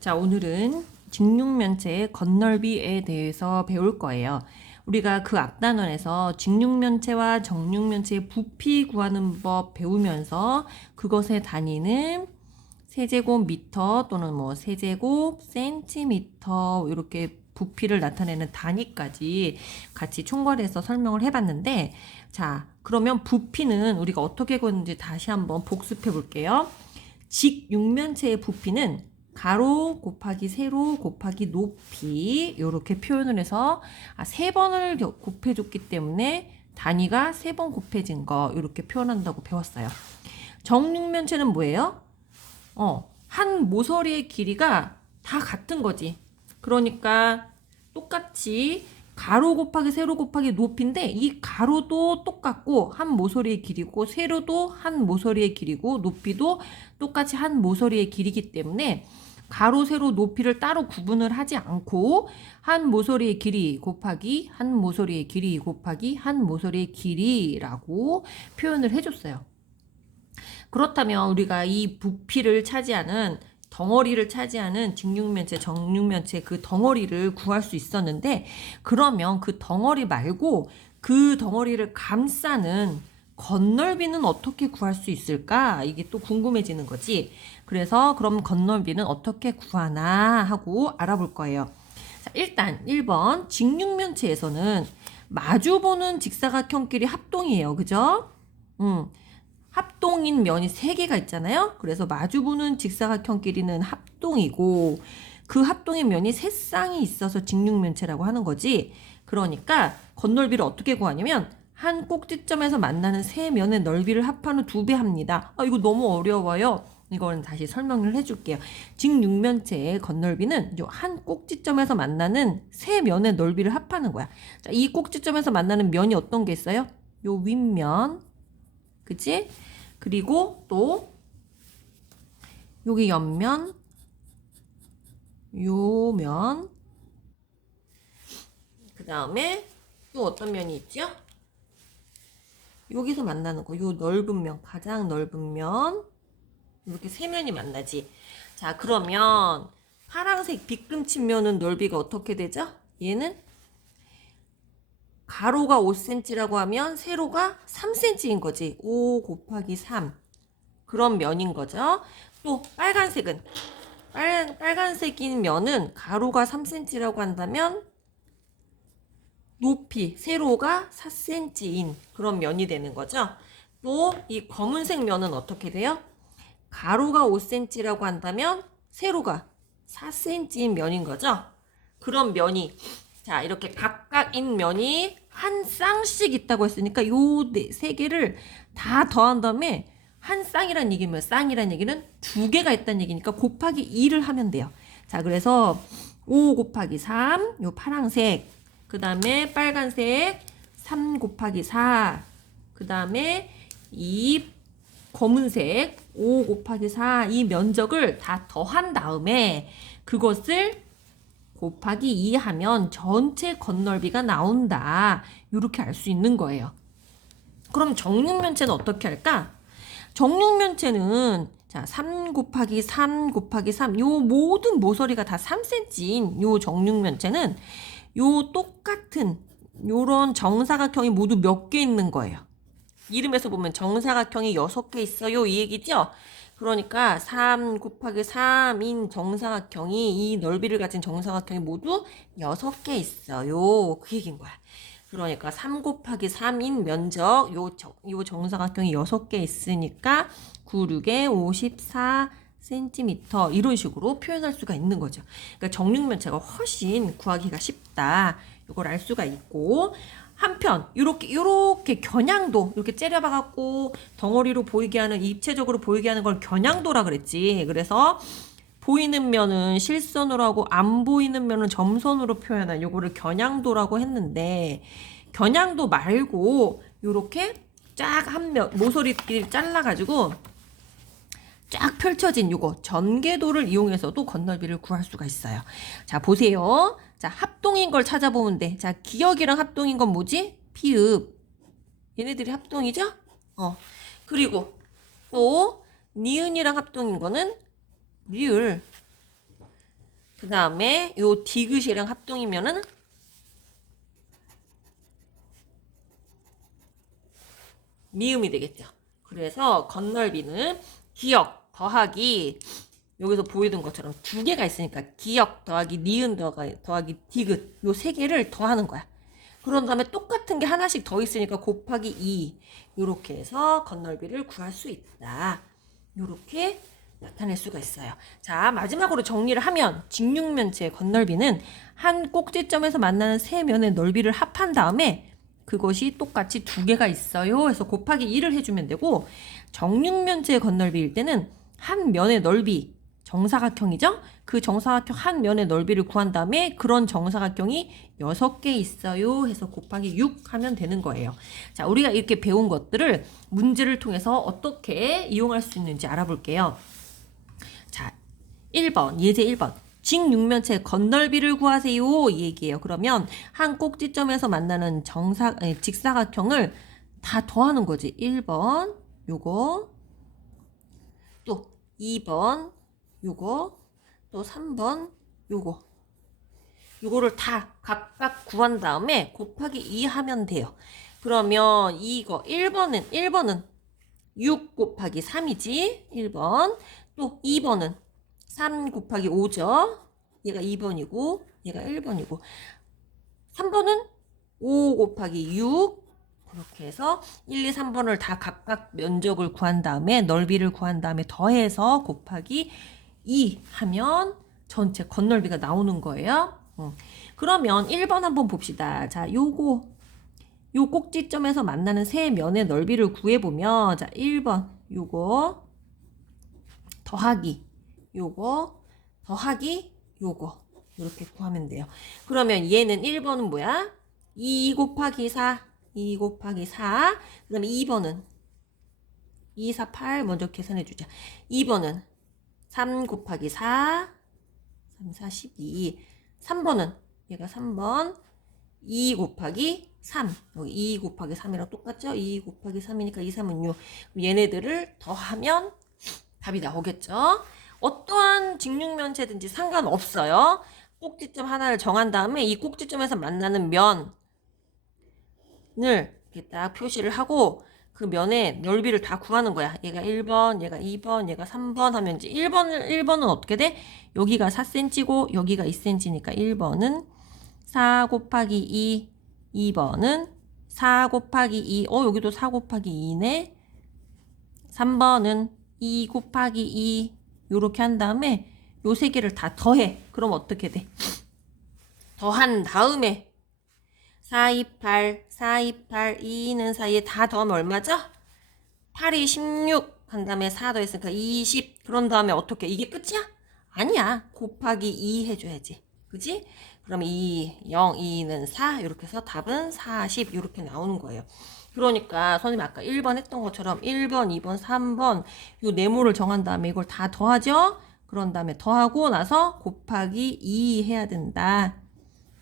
자, 오늘은 직육면체의 건널비에 대해서 배울 거예요. 우리가 그 앞단원에서 직육면체와 정육면체의 부피 구하는 법 배우면서 그것의 단위는 세제곱미터 또는 세제곱 센티미터 이렇게 부피를 나타내는 단위까지 같이 총괄해서 설명을 해봤는데, 자, 그러면 부피는 우리가 어떻게 구하는지 다시 한번 복습해 볼게요. 직육면체의 부피는 가로 곱하기 세로 곱하기 높이 이렇게 표현을 해서 세 번을 곱해줬기 때문에 단위가 세 번 곱해진 거 이렇게 표현한다고 배웠어요. 정육면체는 뭐예요? 한 모서리의 길이가 다 같은 거지. 그러니까 똑같이 가로 곱하기 세로 곱하기 높이인데 이 가로도 똑같고 한 모서리의 길이고 세로도 한 모서리의 길이고 높이도 똑같이 한 모서리의 길이기 때문에 가로, 세로, 높이를 따로 구분을 하지 않고 한 모서리의 길이 곱하기 한 모서리의 길이 곱하기 한 모서리의 길이라고 표현을 해줬어요. 그렇다면 우리가 이 부피를 차지하는 덩어리를 차지하는 직육면체, 정육면체 그 덩어리를 구할 수 있었는데, 그러면 그 덩어리 말고 그 덩어리를 감싸는 건널비는 어떻게 구할 수 있을까? 이게 또 궁금해지는 거지. 그래서 그럼 건널비는 어떻게 구하나 하고 알아볼 거예요. 자, 일단 1번 직육면체에서는 마주보는 직사각형끼리 합동이에요. 그죠? 합동인 면이 3개가 있잖아요. 그래서 마주보는 직사각형끼리는 합동이고 그 합동인 면이 3쌍이 있어서 직육면체라고 하는 거지. 그러니까 건널비를 어떻게 구하냐면 한 꼭지점에서 만나는 세 면의 넓이를 합하는 2배 합니다. 이거 너무 어려워요. 이거는 다시 설명을 해줄게요. 직육면체의 건널비는 한 꼭지점에서 만나는 세 면의 넓이를 합하는 거야. 자, 이 꼭지점에서 만나는 면이 어떤 게 있어요? 요 윗면, 그치? 그리고 또 여기 옆면, 요 면, 그 다음에 또 어떤 면이 있죠? 여기서 만나는 거, 요 넓은 면, 가장 넓은 면, 이렇게 세 면이 만나지. 자, 그러면 파란색 빗금친 면은 넓이가 어떻게 되죠? 얘는 가로가 5cm라고 하면 세로가 3cm인 거지. 5 곱하기 3. 그런 면인 거죠. 또 빨간색은 빨간색인 면은 가로가 3cm라고 한다면 높이 세로가 4cm인 그런 면이 되는 거죠. 또 이 검은색 면은 어떻게 돼요? 가로가 5cm라고 한다면 세로가 4cm인 면인 거죠. 그런 면이 자 이렇게 각각인 면이 한 쌍씩 있다고 했으니까 요 세 개를 다 더한 다음에 한 쌍이란 얘기면 쌍이란 얘기는 2개가 있다는 얘기니까 곱하기 2를 하면 돼요. 자 그래서 5 곱하기 3 요 파란색 그 다음에 빨간색 3 곱하기 4 그 다음에 이 검은색 5 곱하기 4 이 면적을 다 더한 다음에 그것을 곱하기 2 하면 전체 건널비가 나온다. 이렇게 알 수 있는 거예요. 그럼 정육면체는 어떻게 할까? 정육면체는 자, 3 곱하기 3 곱하기 3 요 모든 모서리가 다 3cm인 요 정육면체는 요 똑같은 요런 정사각형이 모두 몇 개 있는 거예요. 이름에서 보면 정사각형이 6개 있어요. 이 얘기죠? 그러니까 3 곱하기 3인 정사각형이 이 넓이를 가진 정사각형이 모두 6개 있어요. 그 얘기인 거야. 그러니까 3 곱하기 3인 면적 요 정사각형이 6개 있으니까 9, 6에 54cm 이런 식으로 표현할 수가 있는 거죠. 그러니까 정육면체가 훨씬 구하기가 쉽다. 이걸 알 수가 있고 한편 이렇게 겨냥도 이렇게 째려봐 갖고 덩어리로 보이게 하는 입체적으로 보이게 하는 걸 겨냥도라 그랬지. 그래서 보이는 면은 실선으로 하고 안 보이는 면은 점선으로 표현한 요거를 겨냥도라고 했는데 겨냥도 말고 요렇게 쫙 한 면 모서리끼리 잘라 가지고 쫙 펼쳐진 요거 전개도를 이용해서도 건널비를 구할 수가 있어요. 자, 보세요. 자, 합동인 걸 찾아보면 돼. 자, 기역이랑 합동인 건 뭐지? 피읍. 얘네들이 합동이죠? 그리고 또 니은이랑 합동인 거는 리을. 그 다음에 요 디귿이랑 합동이면은 미음이 되겠죠. 그래서 건널비는 기역 더하기 여기서 보이던 것처럼 두 개가 있으니까 기역 더하기 니은 더하기 디귿 요 세 개를 더하는 거야. 그런 다음에 똑같은 게 하나씩 더 있으니까 곱하기 2 이렇게 해서 건널비를 구할 수 있다. 이렇게 나타낼 수가 있어요. 자, 마지막으로 정리를 하면 직육면체의 건널비는 한 꼭지점에서 만나는 세 면의 넓이를 합한 다음에 그것이 똑같이 두 개가 있어요 해서 곱하기 2를 해주면 되고, 정육면체의 건널비일 때는 한 면의 넓이 정사각형이죠? 그 정사각형 한 면의 넓이를 구한 다음에 그런 정사각형이 6개 있어요 해서 곱하기 6 하면 되는 거예요. 자, 우리가 이렇게 배운 것들을 문제를 통해서 어떻게 이용할 수 있는지 알아볼게요. 자, 1번, 예제 1번. 직육면체 건널비를 구하세요 이 얘기예요. 그러면 한 꼭지점에서 만나는 직사각형을 다 더하는 거지. 1번 요거, 또 2번 요거, 또 3번 요거. 요거를 다 각각 구한 다음에 곱하기 2 하면 돼요. 그러면 이거 1번은 6 곱하기 3이지. 1번. 또 2번은 3 곱하기 5죠. 얘가 2번이고 얘가 1번이고 3번은 5 곱하기 6 그렇게 해서 1, 2, 3번을 다 각각 면적을 구한 다음에 넓이를 구한 다음에 더해서 곱하기 2 하면 전체 건널비가 나오는 거예요. 그러면 1번 한번 봅시다. 자, 요 꼭지점에서 만나는 세 면의 넓이를 구해보면, 자, 1번 요거 더하기 요거 더하기 요거 이렇게 구하면 돼요. 그러면 얘는 1번은 뭐야? 2 곱하기 4 2 곱하기 4. 그 다음에 2번은 2, 4, 8 먼저 계산해 주자. 2번은 3 곱하기 4 3, 4, 12. 3번은 얘가 3번 2 곱하기 3 여기 2 곱하기 3이랑 똑같죠? 2 곱하기 3이니까 2, 3은 6. 얘네들을 더하면 답이 나오겠죠? 어떠한 직육면체든지 상관없어요. 꼭지점 하나를 정한 다음에 이 꼭지점에서 만나는 면을 이렇게 딱 표시를 하고 그 면의 넓이를 다 구하는 거야. 얘가 1번, 얘가 2번, 얘가 3번 하면 이제 1번은 어떻게 돼? 여기가 4cm고 여기가 2cm니까 1번은 4 곱하기 2, 2번은 4 곱하기 2, 여기도 4 곱하기 2네. 3번은 2 곱하기 2 요렇게 한 다음에 요 세 개를 다 더해. 그럼 어떻게 돼? 더한 다음에 4, 2, 8, 4, 2, 8, 2는 사이에 다 더하면 얼마죠? 8이 16, 한 다음에 4 더했으니까 20. 그런 다음에 어떻게? 이게 끝이야? 아니야. 곱하기 2 해줘야지. 그지? 그럼 2, 0, 2는 4 이렇게 해서 답은 40 이렇게 나오는 거예요. 그러니까 선생님 아까 1번 했던 것처럼 1번, 2번, 3번 요 네모를 정한 다음에 이걸 다 더하죠? 그런 다음에 더하고 나서 곱하기 2 해야 된다.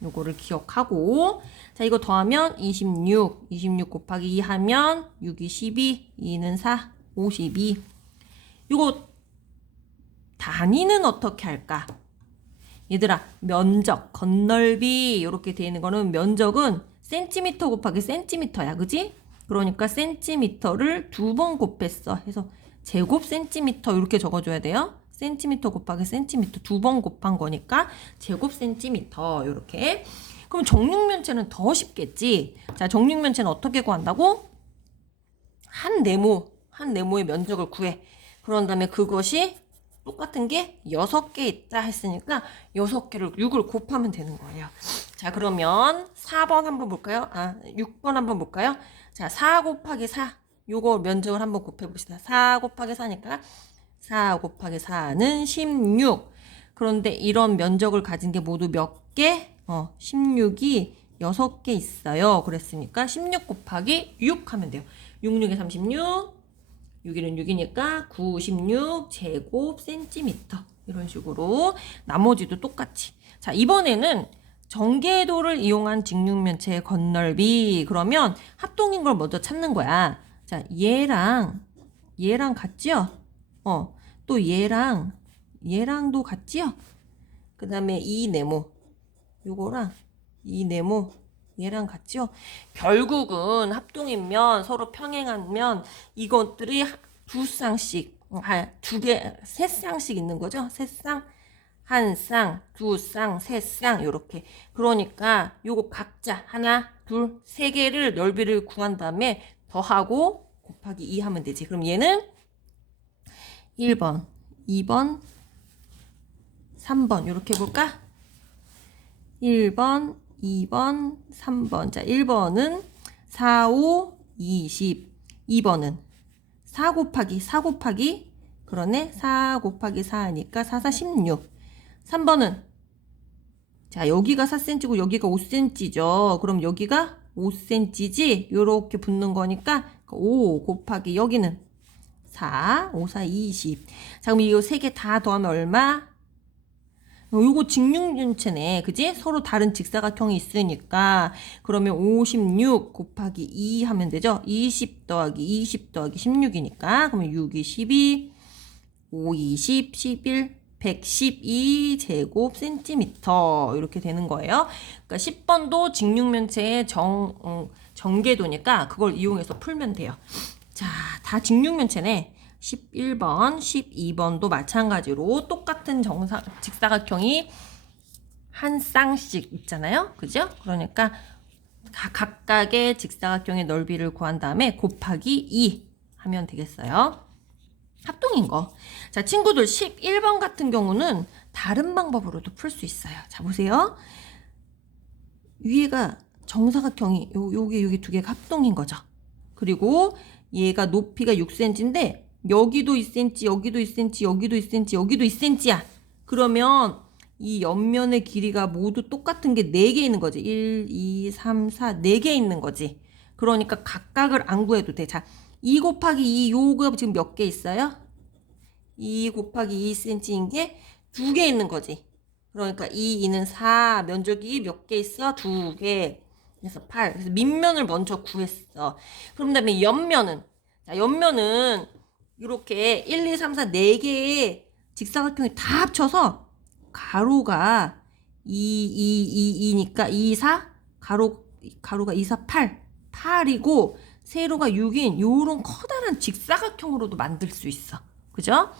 요거를 기억하고, 자, 이거 더하면 26 곱하기 2 하면 6이 12, 2는 4, 52. 요거 단위는 어떻게 할까? 얘들아, 면적, 건널비 이렇게 되어 있는 거는 면적은 센티미터 곱하기 센티미터야. 그지? 그러니까 센티미터를 2번 곱했어. 해서 제곱 센티미터 이렇게 적어줘야 돼요. 센티미터 곱하기 센티미터 2번 곱한 거니까 제곱 센티미터 이렇게. 그럼 정육면체는 더 쉽겠지. 자, 정육면체는 어떻게 구한다고? 한 네모의 면적을 구해. 그런 다음에 그것이 똑같은 게 6개 있다 했으니까 6개를 6을 곱하면 되는 거예요. 자, 그러면 4번 한번 볼까요? 6번 한번 볼까요? 자, 4 곱하기 4. 요거 면적을 한번 곱해 봅시다. 4 곱하기 4니까 4 곱하기 4는 16. 그런데 이런 면적을 가진 게 모두 몇 개? 16이 6개 있어요. 그랬으니까 16 곱하기 6 하면 돼요. 6, 6에 36. 6일은 6이니까 96 제곱 센티미터. 이런 식으로 나머지도 똑같이. 자, 이번에는 전개도를 이용한 직육면체의 건널비. 그러면 합동인 걸 먼저 찾는 거야. 자, 얘랑 같지요? 또 얘랑도 같지요? 그 다음에 이 네모 요거랑 이 네모 얘랑 같죠? 결국은 합동이면 서로 평행하면 이것들이 두 쌍씩 두 개, 세 쌍씩 있는 거죠? 세 쌍, 한 쌍, 두 쌍, 세 쌍 이렇게. 그러니까 요거 각자 하나, 둘, 세 개를 넓이를 구한 다음에 더하고 곱하기 2 하면 되지. 그럼 얘는 1번, 2번, 3번 이렇게 해볼까? 1번, 2번, 3번. 자, 1번은 4, 5, 20. 2번은 4 곱하기 4 곱하기 그러네. 4 곱하기 4니까 4, 4, 16. 3번은 자, 여기가 4cm고 여기가 5cm죠. 그럼 여기가 5cm지? 요렇게 붙는 거니까 5 곱하기 여기는 4, 5, 4, 20. 자, 그럼 이거 세 개 다 더하면 얼마? 요거 직육면체네. 그지? 서로 다른 직사각형이 있으니까 그러면 56 곱하기 2 하면 되죠? 20 더하기 20 더하기 16이니까 그러면 6이 12, 5, 20, 11, 112 제곱 센티미터 이렇게 되는 거예요. 그러니까 10번도 직육면체의 정계도니까 그걸 이용해서 풀면 돼요. 자, 다 직육면체네. 11번, 12번도 마찬가지로 똑같은 직사각형이 한 쌍씩 있잖아요. 그죠? 그러니까 각각의 직사각형의 넓이를 구한 다음에 곱하기 2 하면 되겠어요. 합동인 거. 자, 친구들 11번 같은 경우는 다른 방법으로도 풀 수 있어요. 자, 보세요. 위에가 정사각형이 여기 두 개가 합동인 거죠. 그리고 얘가 높이가 6cm인데 여기도 2cm, 여기도 2cm, 여기도 2cm, 여기도 2cm야. 그러면 이 옆면의 길이가 모두 똑같은 게 4개 있는 거지. 1, 2, 3, 4, 4개 있는 거지. 그러니까 각각을 안 구해도 돼. 자, 2 곱하기 2 요거 지금 몇 개 있어요? 2 곱하기 2cm인 게 2개 있는 거지. 그러니까 2는 4, 면적이 몇 개 있어? 2개. 그래서 8. 그래서 밑면을 먼저 구했어. 그럼 다음에 옆면은. 자, 옆면은 이렇게 1, 2, 3, 4, 4개의 직사각형이 다 합쳐서 가로가 2니까 2, 4, 가로가 2, 4, 8. 8이고 세로가 6인 요런 커다란 직사각형으로도 만들 수 있어. 그죠?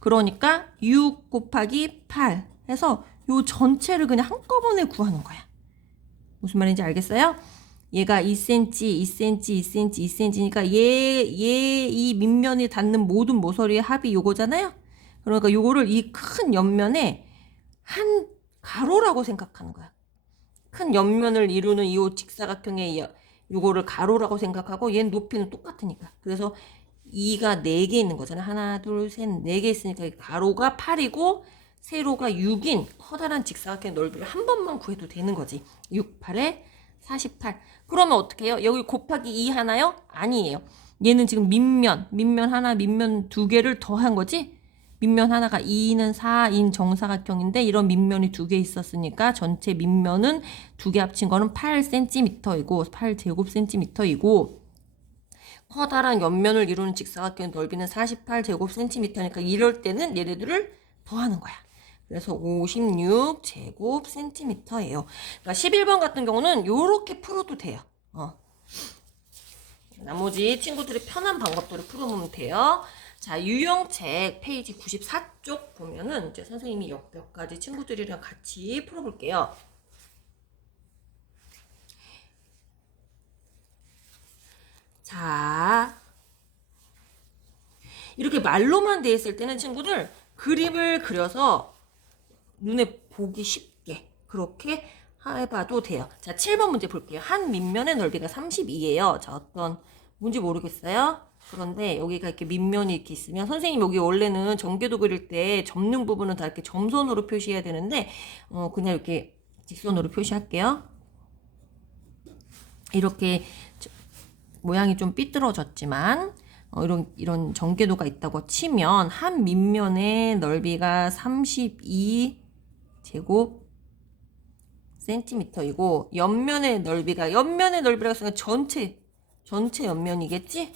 그러니까 6 곱하기 8 해서 요 전체를 그냥 한꺼번에 구하는 거야. 무슨 말인지 알겠어요? 얘가 2cm, 2cm, 2cm, 2cm니까 이 밑면이 닿는 모든 모서리의 합이 요거잖아요? 그러니까 요거를 이 큰 옆면에 한 가로라고 생각하는 거야. 큰 옆면을 이루는 이 직사각형의 요거를 가로라고 생각하고 얘는 높이는 똑같으니까. 그래서 2가 4개 있는 거잖아. 하나, 둘, 셋, 4개 있으니까 가로가 8이고 세로가 6인 커다란 직사각형의 넓이를 한 번만 구해도 되는 거지. 6, 8에 48. 그러면 어떻게 해요? 여기 곱하기 2 하나요? 아니에요. 얘는 지금 밑면 하나, 밑면 2개를 더한 거지? 밑면 하나가 2는 4인 정사각형인데 이런 밑면이 2개 있었으니까 전체 밑면은 2개 합친 거는 8cm이고 8제곱cm이고 커다란 옆면을 이루는 직사각형의 넓이는 48제곱cm니까 이럴 때는 얘네들을 더하는 거야. 그래서 56제곱cm예요. 그러니까 11번 같은 경우는 이렇게 풀어도 돼요. 나머지 친구들이 편한 방법대로 풀어보면 돼요. 자, 유형책 페이지 94쪽 보면은 이제 선생님이 몇 가지 친구들이랑 같이 풀어볼게요. 자, 이렇게 말로만 돼 있을 때는 친구들 그림을 그려서 눈에 보기 쉽게 그렇게 해봐도 돼요. 자, 7번 문제 볼게요. 한 밑면의 넓이가 32예요. 자, 어떤 뭔지 모르겠어요. 그런데 여기가 이렇게 밑면이 이렇게 있으면 선생님 여기 원래는 전개도 그릴 때 접는 부분은 다 이렇게 점선으로 표시해야 되는데 그냥 이렇게 직선으로 표시할게요. 이렇게 모양이 좀 삐뚤어졌지만 이런 전개도가 있다고 치면 한 밑면의 넓이가 32제곱 센티미터이고 옆면의 넓이라고 했으니까 전체 옆면이겠지?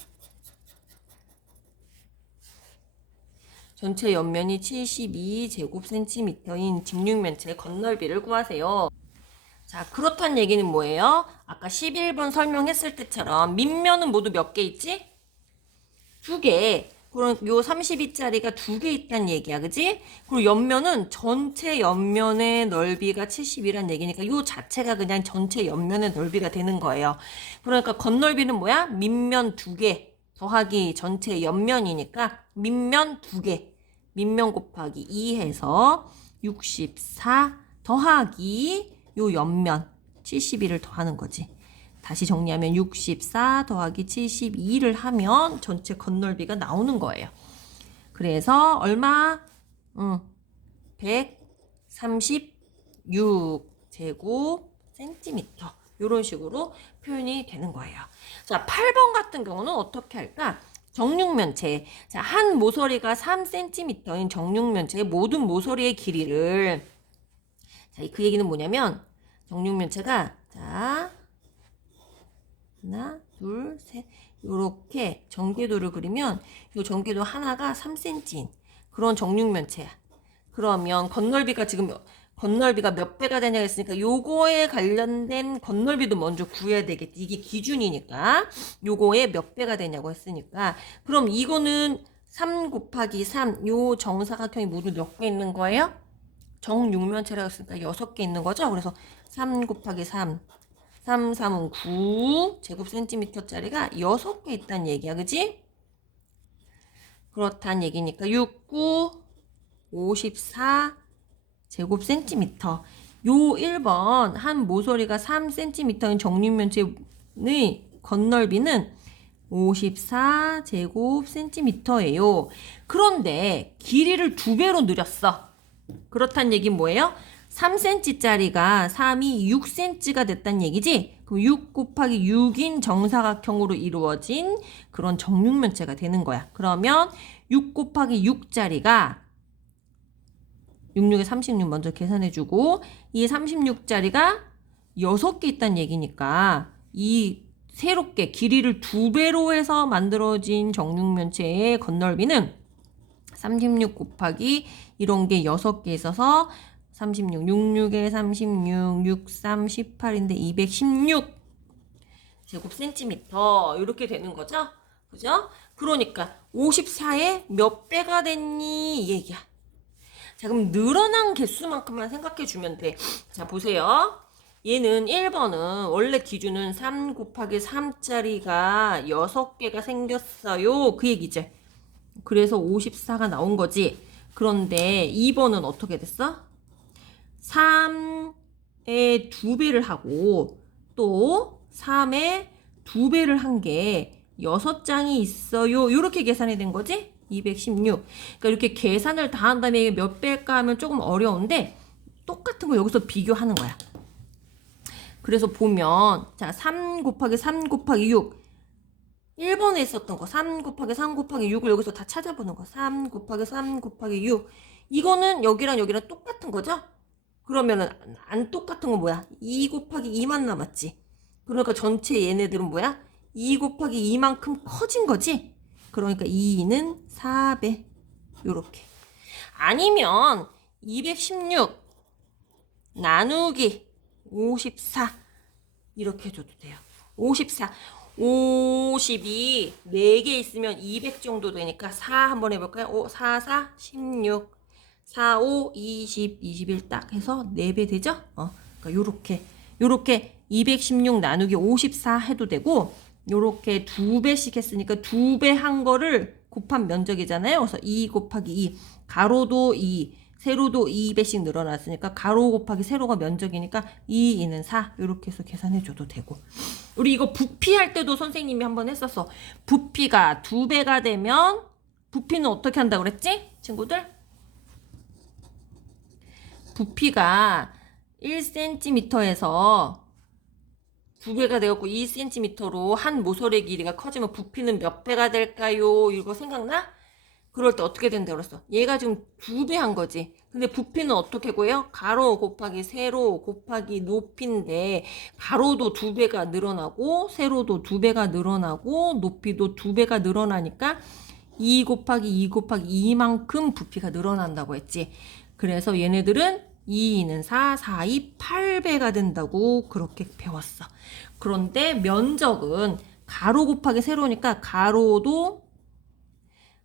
전체 옆면이 72제곱센티미터인 직육면체 건널비를 구하세요. 자, 그렇단 얘기는 뭐예요? 아까 11번 설명했을 때처럼 밑면은 모두 몇 개 있지? 2개. 그럼 요 32짜리가 2개 있다는 얘기야, 그지? 그리고 옆면은 전체 옆면의 넓이가 70이란 얘기니까 요 자체가 그냥 전체 옆면의 넓이가 되는 거예요. 그러니까 건널비는 뭐야? 밑면 2개 더하기 전체 옆면이니까 밑면 2개. 밑면 곱하기 2 해서 64 더하기 요 옆면 72를 더하는 거지. 다시 정리하면 64 더하기 72를 하면 전체 건널비가 나오는 거예요. 그래서 얼마? 136제곱센티미터 이런 식으로 표현이 되는 거예요. 자, 8번 같은 경우는 어떻게 할까? 정육면체. 자, 한 모서리가 3cm인 정육면체의 모든 모서리의 길이를, 자, 그 얘기는 뭐냐면 정육면체가, 자, 하나, 둘, 셋, 요렇게 전개도를 그리면 이 전개도 하나가 3cm인 그런 정육면체야. 그러면 건널비가 지금 건널비가 몇 배가 되냐 했으니까 요거에 관련된 건널비도 먼저 구해야 되겠지. 이게 기준이니까 요거에 몇 배가 되냐고 했으니까 그럼 이거는 3 곱하기 3 요 정사각형이 모두 몇 개 있는 거예요? 정육면체라고 했으니까 6개 있는 거죠. 그래서 3 곱하기 3 3, 3은 9 제곱센티미터짜리가 6개 있다는 얘기야. 그지? 그렇다는 얘기니까 6, 9, 54 제곱센티미터. 요 1번 한 모서리가 3cm인 정육면체의 건널비는 54 제곱센티미터예요. 그런데 길이를 2배로 늘렸어. 그렇다는 얘기는 뭐예요? 3cm짜리가 3이 6cm가 됐다는 얘기지? 그럼 6 곱하기 6인 정사각형으로 이루어진 그런 정육면체가 되는 거야. 그러면 6 곱하기 6짜리가 66에 36 먼저 계산해주고 이 36짜리가 6개 있다는 얘기니까 이 새롭게 길이를 2배로 해서 만들어진 정육면체의 건널비는 36 곱하기 이런 게 6개 있어서 36, 66에 36, 63, 18인데 216 제곱센티미터 이렇게 되는 거죠. 그죠? 그러니까 54에 몇 배가 됐니? 이 얘기야. 자, 그럼 늘어난 개수만큼만 생각해 주면 돼. 자, 보세요. 얘는 1번은 원래 기준은 3 곱하기 3짜리가 6개가 생겼어요. 그 얘기지. 그래서 54가 나온 거지. 그런데 2번은 어떻게 됐어? 3의 2배를 하고 또 3의 2배를 한 게 6장이 있어요. 이렇게 계산이 된 거지? 216. 그러니까 이렇게 계산을 다 한 다음에 몇 배일까 하면 조금 어려운데 똑같은 거 여기서 비교하는 거야. 그래서 보면 자, 3 곱하기 3 곱하기 6 1번에 있었던 거 3 곱하기 3 곱하기 6을 여기서 다 찾아보는 거 3 곱하기 3 곱하기 6 이거는 여기랑 여기랑 똑같은 거죠? 그러면은 안 똑같은 건 뭐야? 2 곱하기 2만 남았지. 그러니까 전체 얘네들은 뭐야? 2 곱하기 2만큼 커진 거지? 그러니까 2는 4배 요렇게. 아니면 216 나누기 54 이렇게 해줘도 돼요. 54 50이 4개 있으면 200 정도 되니까 4 한번 해볼까요? 5, 4, 4, 16 4, 5, 20, 21 딱 해서 4배 되죠? 그러니까 요렇게 216 나누기 54 해도 되고 요렇게 2배씩 했으니까 2배 한 거를 곱한 면적이잖아요. 그래서 2 곱하기 2 가로도 2 세로도 2배씩 늘어났으니까 가로 곱하기 세로가 면적이니까 2, 2는 4 이렇게 해서 계산해줘도 되고 우리 이거 부피할 때도 선생님이 한번 했었어. 부피가 2배가 되면 부피는 어떻게 한다고 그랬지? 친구들? 부피가 1cm에서 2배가 되었고 2cm로 한 모서리 길이가 커지면 부피는 몇 배가 될까요? 이거 생각나? 그럴 때 어떻게 된다고 그랬어? 얘가 지금 2배 한 거지. 근데 부피는 어떻게 구해요? 가로 곱하기 세로 곱하기 높이인데 가로도 2배가 늘어나고 세로도 2배가 늘어나고 높이도 2배가 늘어나니까 2 곱하기 2 곱하기 2만큼 부피가 늘어난다고 했지. 그래서 얘네들은 2, 2는 4, 4, 2, 8배가 된다고 그렇게 배웠어. 그런데 면적은 가로 곱하기 세로니까 가로도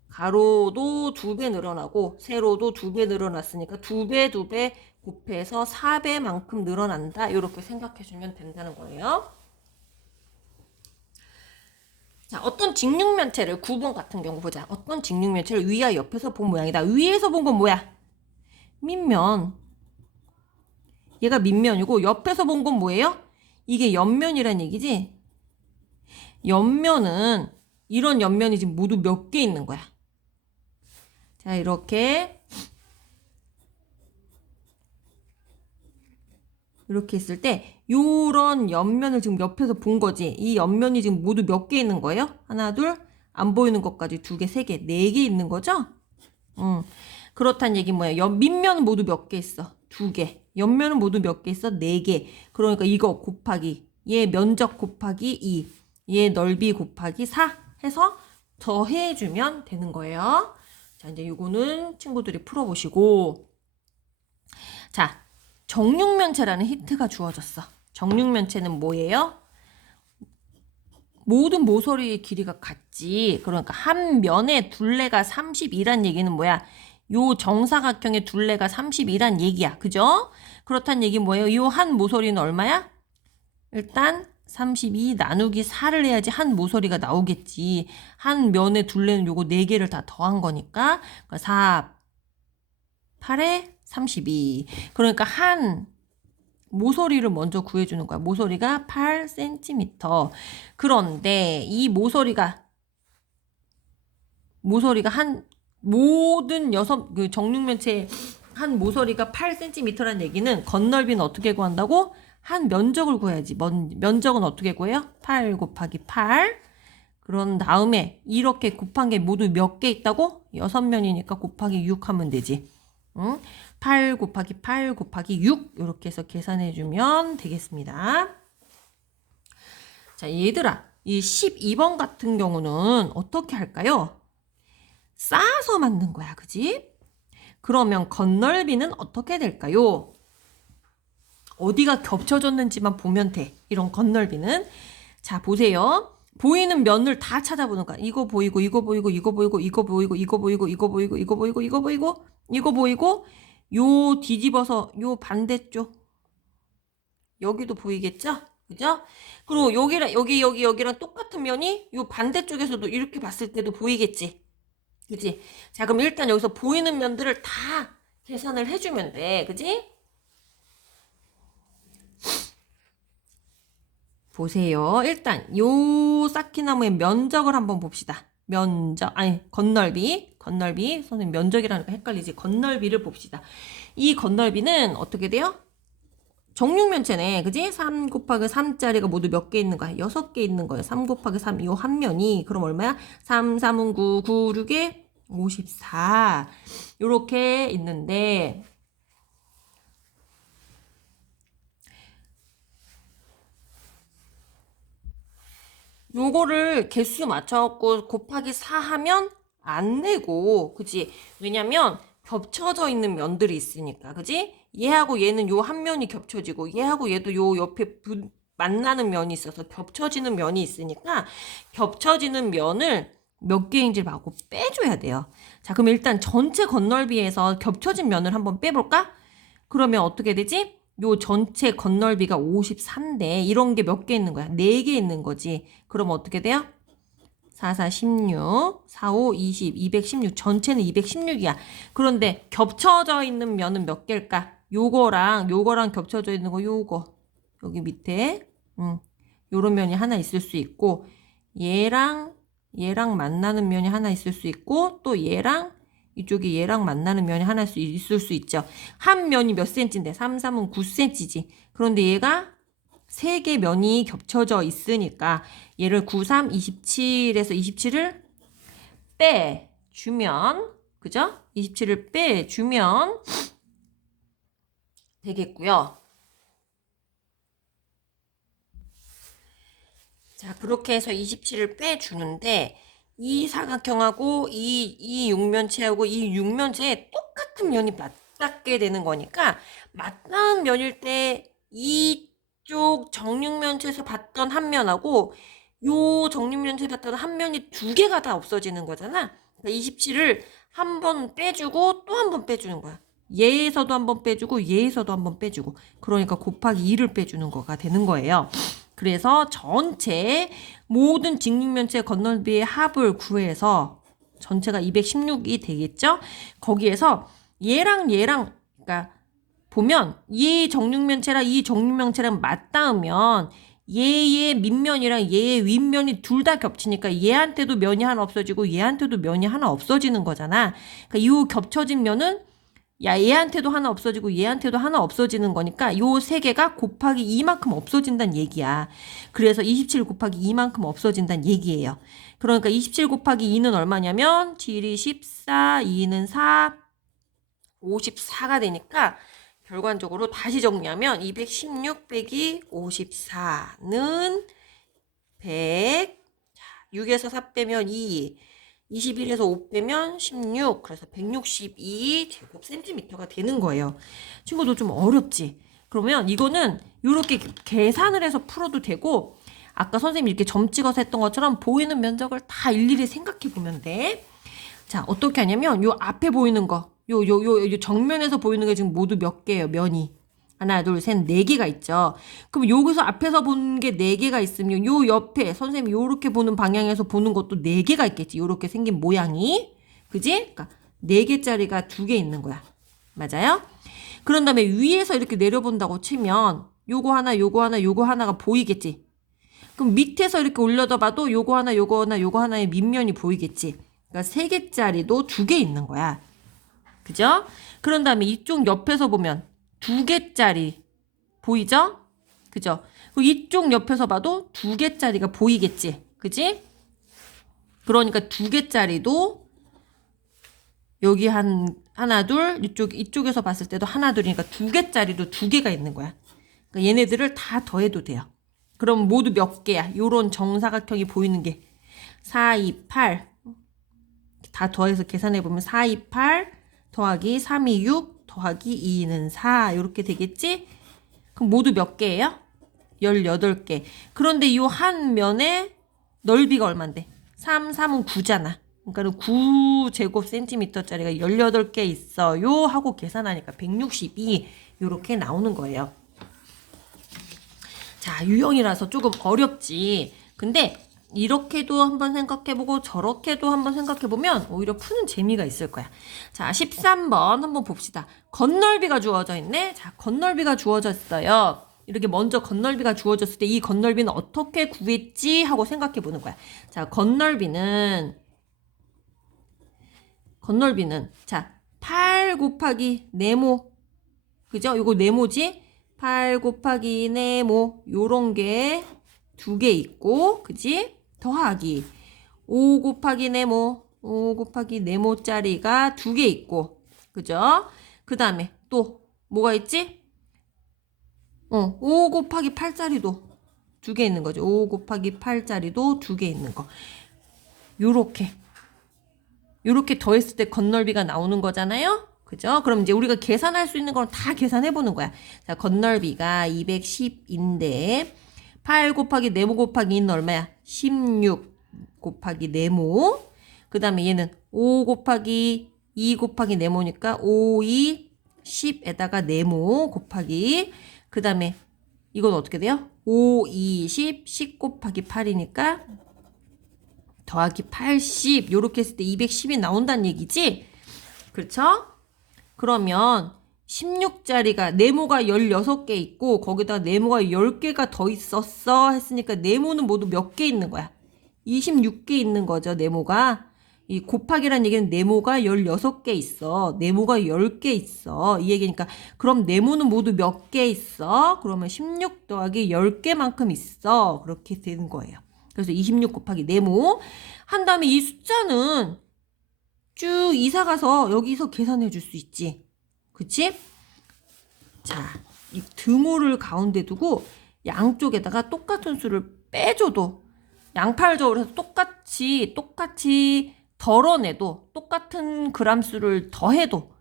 2배 늘어나고 세로도 2배 늘어났으니까 2배, 2배 곱해서 4배만큼 늘어난다. 이렇게 생각해주면 된다는 거예요. 자, 어떤 직육면체를 9번 같은 경우 보자. 어떤 직육면체를 위와 옆에서 본 모양이다. 위에서 본 건 뭐야? 밑면. 얘가 밑면이고 옆에서 본 건 뭐예요? 이게 옆면이란 얘기지? 옆면은 이런 옆면이 지금 모두 몇 개 있는 거야. 자, 이렇게 있을 때 요런 옆면을 지금 옆에서 본 거지. 이 옆면이 지금 모두 몇 개 있는 거예요? 하나, 둘, 안 보이는 것까지 2개, 3개, 4개 있는 거죠? 그렇다는 얘기 뭐야? 밑면은 모두 몇 개 있어? 2개. 옆면은 모두 몇 개 있어? 4개. 그러니까 이거 곱하기 얘 면적 곱하기 2, 얘 넓이 곱하기 4 해서 더해주면 되는 거예요. 자, 이제 이거는 친구들이 풀어보시고, 자, 정육면체라는 히트가 주어졌어. 정육면체는 뭐예요? 모든 모서리의 길이가 같지. 그러니까 한 면의 둘레가 32란 얘기는 뭐야? 요 정사각형의 둘레가 32란 얘기야. 그죠? 그렇다는 얘기 뭐예요? 요 한 모서리는 얼마야? 일단 32 나누기 4를 해야지 한 모서리가 나오겠지. 한 면의 둘레는 요거 4개를 다 더한 거니까 4, 8에 32. 그러니까 한 모서리를 먼저 구해주는 거야. 모서리가 8cm. 그런데 이 모서리가 한 모든 그 정육면체 한 모서리가 8cm라는 얘기는 건널비는 어떻게 구한다고? 한 면적을 구해야지. 면적은 어떻게 구해요? 8 곱하기 8. 그런 다음에 이렇게 곱한 게 모두 몇 개 있다고? 6면이니까 곱하기 6 하면 되지. 응? 8 곱하기 8 곱하기 6 이렇게 해서 계산해 주면 되겠습니다. 자, 얘들아, 이 12번 같은 경우는 어떻게 할까요? 쌓아서 만든 거야, 그지? 그러면 건널비는 어떻게 될까요? 어디가 겹쳐졌는지만 보면 돼. 이런 건널비는. 자, 보세요. 보이는 면을 다 찾아보는 거야. 이거 보이고, 이거 보이고, 이거 보이고, 이거 보이고, 이거 보이고, 이거 보이고, 이거 보이고, 이거 보이고, 이거 보이고, 요 뒤집어서 요 반대쪽 여기도 보이겠죠? 그죠? 그리고 여기랑 똑같은 면이 요 반대쪽에서도 이렇게 봤을 때도 보이겠지? 그지? 자, 그럼 일단 여기서 보이는 면들을 다 계산을 해주면 돼. 그지? 보세요. 일단 요 쌓기나무의 면적을 한번 봅시다. 건널비. 선생님 면적이라니까 헷갈리지. 건널비를 봅시다. 이 건널비는 어떻게 돼요? 정육면체네. 그지? 3 곱하기 3짜리가 모두 몇 개 있는 거야? 6개 있는 거예요. 3 곱하기 3, 요 한 면이. 그럼 얼마야? 3, 3은 9, 9, 6에 54. 요렇게 있는데, 요거를 개수 맞춰갖고 곱하기 4 하면 안 내고, 그지? 왜냐면 겹쳐져 있는 면들이 있으니까, 그지? 얘하고 얘는 요 한 면이 겹쳐지고, 얘하고 얘도 요 옆에 만나는 면이 있어서 겹쳐지는 면이 있으니까, 겹쳐지는 면을 몇 개인지를 하고 빼줘야 돼요. 자, 그럼 일단 전체 건널비에서 겹쳐진 면을 한번 빼볼까? 그러면 어떻게 되지? 요 전체 건널비가 53대 이런 게 몇 개 있는 거야? 4개 있는 거지. 그럼 어떻게 돼요? 4, 4, 16, 4, 5, 20, 216. 전체는 216이야. 그런데 겹쳐져 있는 면은 몇 개일까? 요거랑 겹쳐져 있는 거 요거. 여기 밑에. 요런 면이 하나 있을 수 있고 얘랑 만나는 면이 하나 있을 수 있고 또 이쪽이 얘랑 만나는 면이 하나 있을 수 있죠. 한 면이 몇 센치인데 3, 3은 9cm지. 그런데 얘가 3개 면이 겹쳐져 있으니까 얘를 9, 3, 27에서 27을 빼주면 그죠? 27을 빼주면 되겠고요. 자, 그렇게 해서 27을 빼주는데 이 사각형하고 이 육면체하고 이 육면체에 똑같은 면이 맞닿게 되는 거니까 맞닿은 면일 때 이쪽 정육면체에서 봤던 한 면하고 요 정육면체에서 봤던 한 면이 두 개가 다 없어지는 거잖아. 그러니까 27을 한 번 빼주고 또 한 번 빼주는 거야. 얘에서도 한 번 빼주고 얘에서도 한 번 빼주고 그러니까 곱하기 2를 빼주는 거가 되는 거예요. 그래서 전체 모든 직육면체 건널비의 합을 구해서 전체가 216이 되겠죠? 거기에서 얘랑 그러니까 보면 이 정육면체랑 이 정육면체랑 맞닿으면 얘의 밑면이랑 얘의 윗면이 둘 다 겹치니까 얘한테도 면이 하나 없어지고 얘한테도 면이 하나 없어지는 거잖아. 그러니까 이 겹쳐진 면은 야 얘한테도 하나 없어지고 얘한테도 하나 없어지는 거니까 요 세 개가 곱하기 2만큼 없어진다는 얘기야. 그래서 27 곱하기 2만큼 없어진다는 얘기예요. 그러니까 27 곱하기 2는 얼마냐면 7이 14, 2는 4, 54가 되니까 결과적으로 다시 정리하면 216 빼기 54는 100, 6에서 4 빼면 2, 21에서 5 빼면 16, 그래서 162 제곱 센티미터가 되는 거예요. 친구도 좀 어렵지? 그러면 이거는 이렇게 계산을 해서 풀어도 되고 아까 선생님이 이렇게 점 찍어서 했던 것처럼 보이는 면적을 다 일일이 생각해 보면 돼. 자, 어떻게 하냐면 요 앞에 보이는 거, 요 정면에서 보이는 게 지금 모두 몇 개예요, 면이. 하나, 둘, 셋, 네 개가 있죠. 그럼 여기서 앞에서 보는 게 네 개가 있으면 요 옆에 선생님이 요렇게 보는 방향에서 보는 것도 네 개가 있겠지. 요렇게 생긴 모양이. 그지? 그러니까 네 개짜리가 두 개 있는 거야. 맞아요? 그런 다음에 위에서 이렇게 내려본다고 치면 요거 하나, 요거 하나, 요거 하나가 보이겠지. 그럼 밑에서 이렇게 올려다 봐도 요거 하나, 요거 하나, 요거 하나의 밑면이 보이겠지. 그러니까 세 개짜리도 두 개 있는 거야. 그죠? 그런 다음에 이쪽 옆에서 보면 두 개짜리 보이죠? 그죠? 그리고 이쪽 옆에서 봐도 두 개짜리가 보이겠지. 그지? 그러니까 두 개짜리도 여기 하나, 둘, 이쪽에서 봤을 때도 하나, 둘이니까 두 개짜리도 두 개가 있는 거야. 그러니까 얘네들을 다 더해도 돼요. 그럼 모두 몇 개야? 요런 정사각형이 보이는 게 4, 2, 8. 다 더해서 계산해보면 4, 2, 8 더하기 3, 2, 6 더하기 2는 4 이렇게 되겠지? 그럼 모두 몇 개예요? 18개. 그런데 이 한 면의 넓이가 얼만데? 3, 3은 9잖아. 그러니까 9제곱 센티미터짜리가 18개 있어요 하고 계산하니까 162 이렇게 나오는 거예요. 자, 유형이라서 조금 어렵지. 근데 이렇게도 한번 생각해보고 저렇게도 한번 생각해보면 오히려 푸는 재미가 있을 거야. 자, 13번 한번 봅시다. 건널비가 주어져 있네. 자, 건널비가 주어져 있어요. 이렇게 먼저 건널비가 주어졌을 때 이 건널비는 어떻게 구했지 하고 생각해보는 거야. 자, 건널비는 자, 8 곱하기 네모. 그죠? 이거 네모지? 8 곱하기 네모 요런 게 두 개 있고 그지? 더하기 5 곱하기 네모 5 곱하기 네모짜리가 두 개 있고 그죠? 그 다음에 또 뭐가 있지? 5 곱하기 8짜리도 두 개 있는 거죠. 5 곱하기 8짜리도 두 개 있는 거. 요렇게 더했을 때 건널비가 나오는 거잖아요. 그죠? 그럼 이제 우리가 계산할 수 있는 건 다 계산해 보는 거야. 자, 건널비가 210인데 8 곱하기 네모 곱하기 2는 얼마야? 16 곱하기 네모. 그 다음에 얘는 5 곱하기 2 곱하기 네모니까 5, 2, 10에다가 네모 곱하기 그 다음에 이건 어떻게 돼요? 5, 2, 10 곱하기 8이니까 더하기 80 요렇게 했을 때 210이 나온다는 얘기지? 그렇죠? 그러면 16짜리가 네모가 16개 있고 거기다 네모가 10개가 더 있었어 했으니까 네모는 모두 몇 개 있는 거야? 26개 있는 거죠, 네모가. 이 곱하기란 얘기는 네모가 16개 있어. 네모가 10개 있어. 이 얘기니까 그럼 네모는 모두 몇 개 있어? 그러면 16 더하기 10개만큼 있어. 그렇게 되는 거예요. 그래서 26 곱하기 네모 한 다음에 이 숫자는 쭉 이사 가서 여기서 계산해 줄 수 있지. 그치? 자, 이 등호를 가운데 두고 양쪽에다가 똑같은 수를 빼줘도 양팔저울을 해서 똑같이 덜어내도 똑같은 그람수를 더해도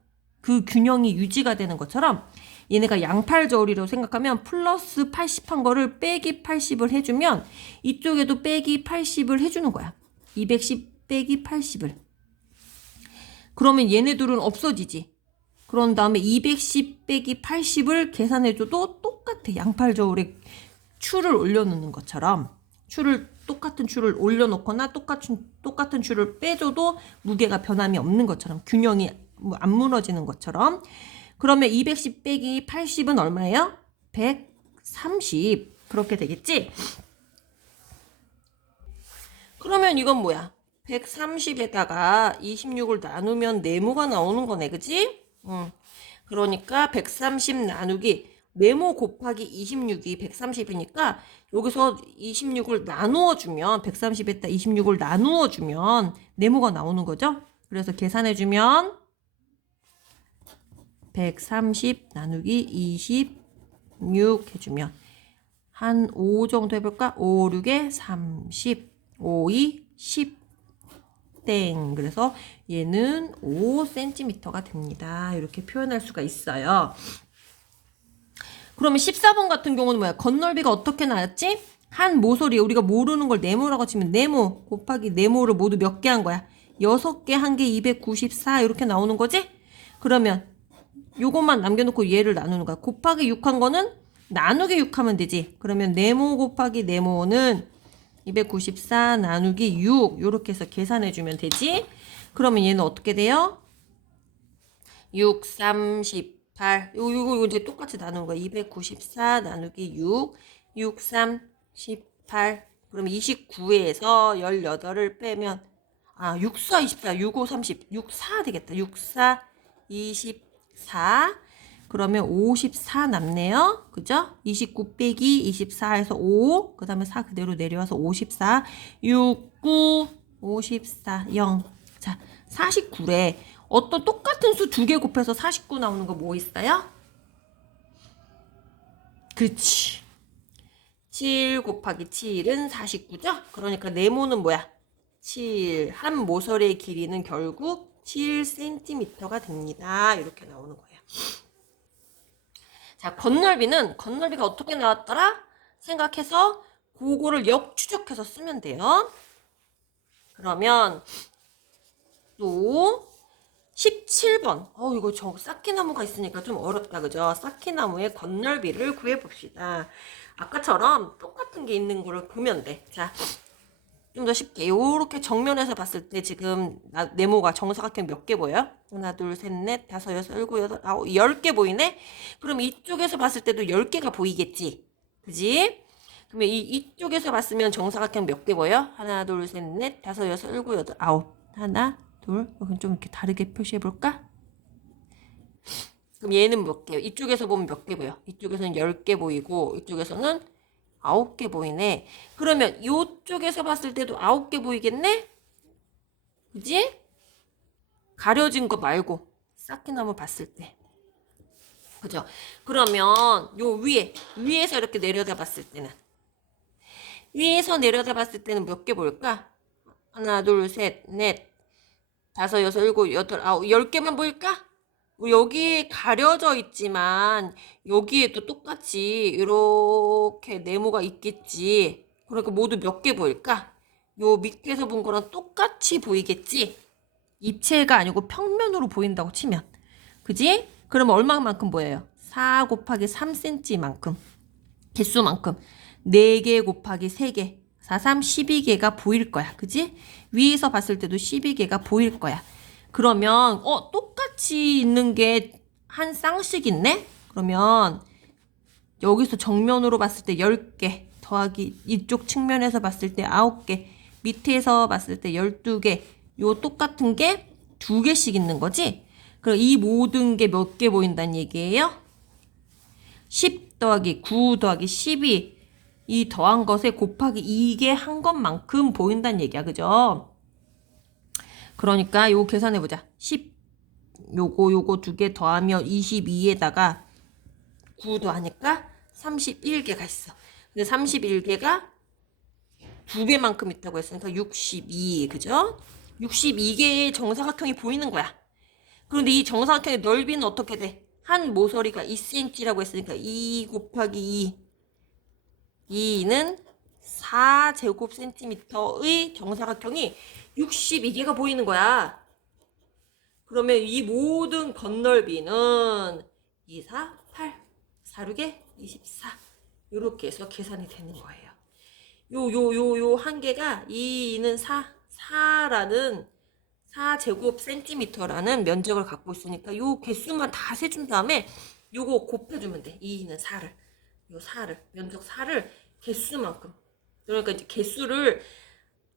그 균형이 유지가 되는 것처럼 얘네가 양팔저울이라고 생각하면 플러스 80한 거를 빼기 80을 해주면 이쪽에도 빼기 80을 해주는 거야. 210 빼기 80을. 그러면 얘네들은 없어지지. 그런 다음에 210 빼기 80을 계산해줘도 똑같아. 양팔저울에 추를 올려놓는 것처럼 똑같은 추를 올려놓거나 똑같은 추를 빼줘도 무게가 변함이 없는 것처럼 균형이 안 무너지는 것처럼. 그러면 210 빼기 80은 얼마예요? 130. 그렇게 되겠지? 그러면 이건 뭐야? 130에다가 26을 나누면 네모가 나오는 거네, 그지? 그러니까 130 나누기 네모 곱하기 26이 130이니까 여기서 26을 나누어주면 130에다 26을 나누어주면 네모가 나오는 거죠? 그래서 계산해주면 130 나누기 26 해주면 한 5 정도 해볼까? 5, 6에 30, 5, 2, 10 땡. 그래서 얘는 5cm가 됩니다. 이렇게 표현할 수가 있어요. 그러면 14번 같은 경우는 뭐야? 건널비가 어떻게 나왔지? 한 모서리, 우리가 모르는 걸 네모라고 치면 네모 곱하기 네모를 모두 몇 개 한 거야? 6개 한 개 294 이렇게 나오는 거지? 그러면 요것만 남겨놓고 얘를 나누는 거야. 곱하기 6 한 거는 나누기 6 하면 되지. 그러면 네모 곱하기 네모는 294 나누기 6 요렇게 해서 계산해주면 되지. 그러면 얘는 어떻게 돼요? 6, 38 요거 이제 똑같이 나누는 거야. 294 나누기 6 6, 3, 18 그러면 29에서 18을 빼면 6, 4, 24 6, 5, 30 6, 4 되겠다. 6, 4, 24 그러면 54 남네요. 그죠? 29 빼기 24에서 5 그 다음에 4 그대로 내려와서 54 6, 9, 54 0 자 49래. 어떤 똑같은 수 두 개 곱해서 49 나오는 거 뭐 있어요? 그치. 7 곱하기 7은 49죠? 그러니까 네모는 뭐야? 7. 한 모서리의 길이는 결국 7cm가 됩니다. 이렇게 나오는 거예요. 자, 건널비가 어떻게 나왔더라? 생각해서 그거를 역추적해서 쓰면 돼요. 그러면 또 17번. 이거 쌓기나무가 있으니까 좀 어렵다. 그죠? 쌓기나무의 건널비를 구해봅시다. 아까처럼 똑같은 게 있는 거를 보면 돼. 자, 좀 더 쉽게. 요렇게 정면에서 봤을 때 지금 네모가 정사각형 몇 개 보여요? 하나, 둘, 셋, 넷, 다섯, 여섯, 일곱, 여덟, 아홉, 10개 보이네? 그럼 이쪽에서 봤을 때도 10개가 보이겠지? 그지? 그러면 이쪽에서 봤으면 정사각형 몇 개 보여? 하나, 둘, 셋, 넷, 다섯, 여섯, 일곱, 여덟, 아홉. 하나, 둘, 여기 좀 이렇게 다르게 표시해볼까? 그럼 얘는 몇 개? 이쪽에서 보면 몇 개 보여? 이쪽에서는 10개 보이고, 이쪽에서는 9개 보이네. 그러면 이쪽에서 봤을 때도 9개 보이겠네? 그지? 가려진 거 말고 쌓기나무 봤을 때. 그죠? 그러면 요 위에서 이렇게 내려다 봤을 때는 위에서 내려다 봤을 때는 몇 개 보일까? 하나, 둘, 셋, 넷, 다섯, 여섯, 일곱, 여덟, 아홉, 10개만 보일까? 여기 가려져 있지만 여기에도 똑같이 이렇게 네모가 있겠지. 그러니까 모두 몇 개 보일까? 요 밑에서 본 거랑 똑같이 보이겠지? 입체가 아니고 평면으로 보인다고 치면. 그지? 그러면 얼마만큼 보여요? 4 곱하기 3cm만큼. 개수만큼. 4개 곱하기 3개. 4, 3, 12개가 보일 거야. 그지? 위에서 봤을 때도 12개가 보일 거야. 그러면 똑같이 있는 게 한 쌍씩 있네? 그러면 여기서 정면으로 봤을 때 10개 더하기 이쪽 측면에서 봤을 때 9개 밑에서 봤을 때 12개 요 똑같은 게 2개씩 있는 거지? 그럼 이 모든 게 몇 개 보인다는 얘기예요? 10 더하기 9 더하기 12 이 더한 것에 곱하기 2개 한 것만큼 보인다는 얘기야. 그죠? 그러니까 요거 계산해보자. 10 요거 2개 더하면 22에다가 9 더하니까 31개가 있어. 근데 31개가 2배만큼 있다고 했으니까 62, 그죠? 62개의 정사각형이 보이는 거야. 그런데 이 정사각형의 넓이는 어떻게 돼? 한 모서리가 2cm라고 했으니까 2 곱하기 2. 2는 4제곱센티미터의 정사각형이 62개가 보이는 거야. 그러면 이 모든 건널비는 2, 4, 8, 4, 6에 24. 이렇게 해서 계산이 되는 거예요. 요 한계가 2는 4라는 4제곱센티미터라는 면적을 갖고 있으니까 요 개수만 다 세준 다음에 요거 곱해주면 돼. 2는 4를. 요 4를. 면적 4를 개수만큼. 그러니까 이제 개수를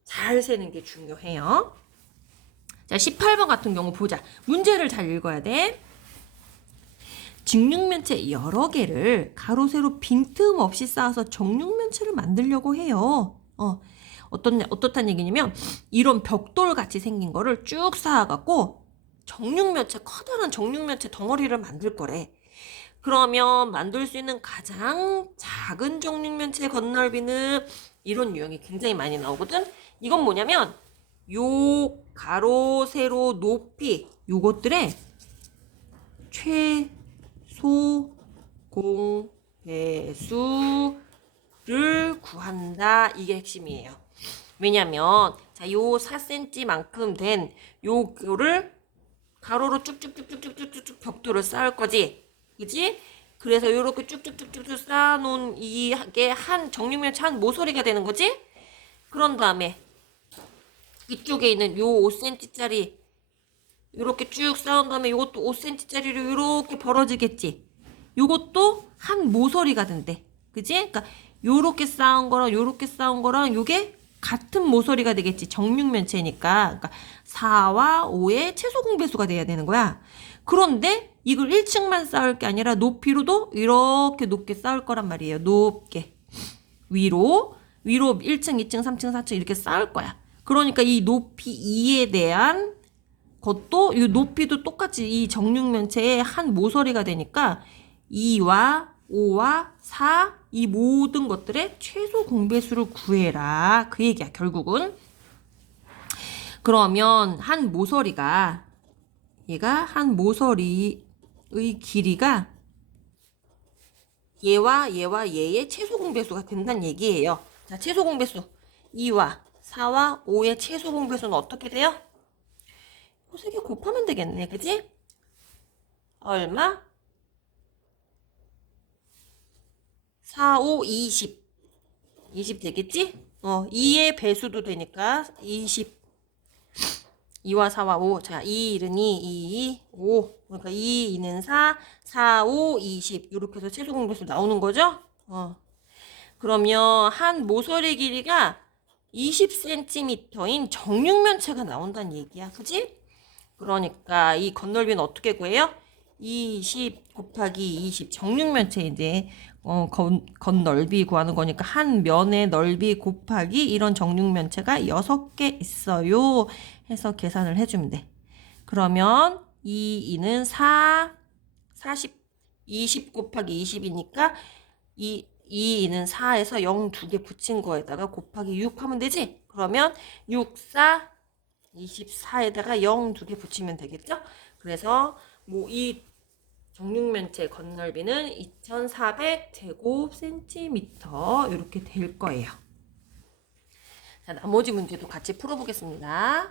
잘 세는 게 중요해요. 자, 18번 같은 경우 보자. 문제를 잘 읽어야 돼. 직육면체 여러 개를 세로 빈틈없이 쌓아서 정육면체를 만들려고 해요. 어떻단 얘기냐면 이런 벽돌 같이 생긴 거를 쭉 쌓아갖고 정육면체, 커다란 정육면체 덩어리를 만들 거래. 그러면 만들 수 있는 가장 작은 정육면체의 건널비는 이런 유형이 굉장히 많이 나오거든. 이건 뭐냐면 요 가로 세로 높이 요것들의 최소 공배수를 구한다. 이게 핵심이에요. 왜냐면 자, 요 4cm만큼 된 요거를 가로로 쭉쭉쭉쭉쭉쭉쭉 벽돌을 쌓을 거지. 그지? 그래서 요렇게 쭉쭉쭉쭉 쌓아놓은 이게 한 정육면체 한 모서리가 되는 거지? 그런 다음에 이쪽에 있는 요 5cm짜리 요렇게 쭉 쌓은 다음에 요것도 5cm짜리로 요렇게 벌어지겠지. 요것도 한 모서리가 된대. 그지? 그러니까 요렇게 쌓은 거랑 요렇게 쌓은 거랑 요게 같은 모서리가 되겠지. 정육면체니까. 그러니까 4와 5의 최소 공배수가 돼야 되는 거야. 그런데 이걸 1층만 쌓을 게 아니라 높이로도 이렇게 높게 쌓을 거란 말이에요. 높게. 위로 1층, 2층, 3층, 4층 이렇게 쌓을 거야. 그러니까 이 높이 2에 대한 것도 이 높이도 똑같이 이 정육면체의 한 모서리가 되니까 2와 5와 4 이 모든 것들의 최소 공배수를 구해라. 그 얘기야 결국은. 그러면 한 모서리가 한 모서리의 길이가 얘와 얘의 최소 공배수가 된다는 얘기예요. 자, 최소 공배수 2와 4와 5의 최소 공배수는 어떻게 돼요? 세 개 곱하면 되겠네. 그지? 얼마? 4, 5, 20. 20 되겠지? 2의 배수도 되니까 20. 2와 4와 5. 자, 2, 1은 2, 5. 그러니까 2, 2는 4, 4, 5, 20. 이렇게 해서 최소 공배수 나오는 거죠? 그러면 한 모서리 길이가 20cm인 정육면체가 나온다는 얘기야. 그지? 그러니까 이 건널비는 어떻게 구해요? 20 곱하기 20 정육면체 이제 건널비 구하는 거니까 한 면의 넓이 곱하기 이런 정육면체가 6개 있어요. 해서 계산을 해주면 돼. 그러면 2는 20 곱하기 20이니까 2는 4에서 0 2개 붙인 거에다가 곱하기 6 하면 되지? 그러면 6, 4, 24에다가 0 2개 붙이면 되겠죠? 그래서 뭐 이 정육면체 건널비는 2400제곱센티미터 이렇게 될 거예요. 자, 나머지 문제도 같이 풀어보겠습니다.